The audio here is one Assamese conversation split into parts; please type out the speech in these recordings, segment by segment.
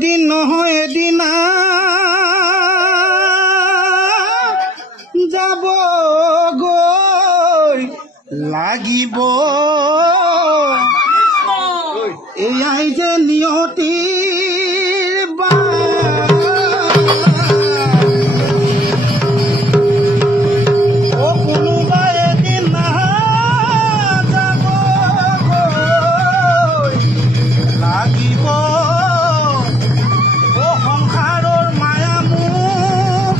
এদিন নহয় এদিন যাব গৈ লাগিব এয়াই যে নিয়তিৰ কোনোবা এদিন যাব গৈ লাগিব সংসাৰৰ মায়া মোক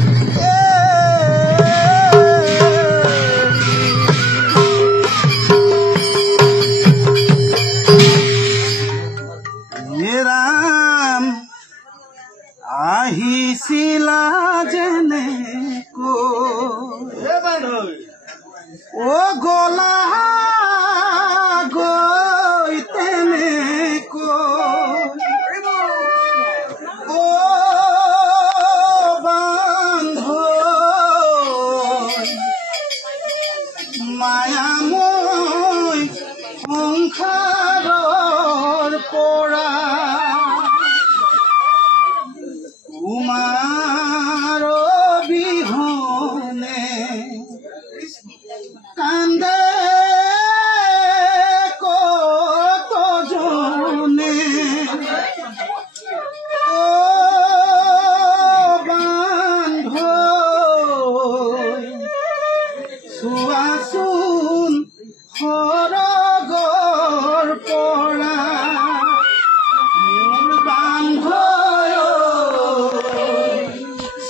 ৰাম আহিছিলা যেনেকৈ গলা গৈ তেনেকৈ বান্ধ মায়াময় সংসাৰৰ পৰা তোমাৰ বিহনে কান্দে কত জনে বান্ধ চোৱাচোন সৰগৰ পৰা মোৰ বান্ধ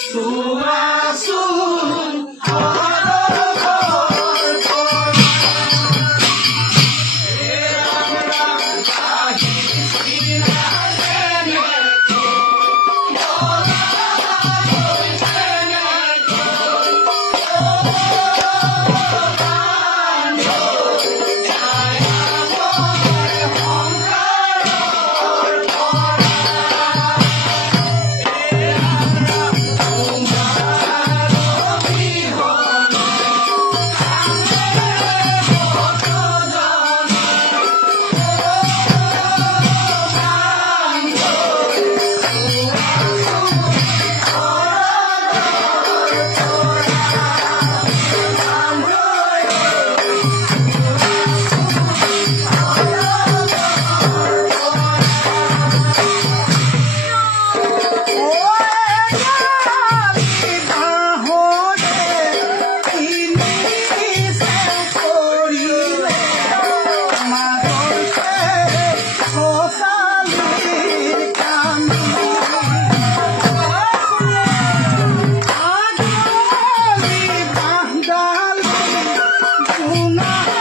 চোৱাচোন Una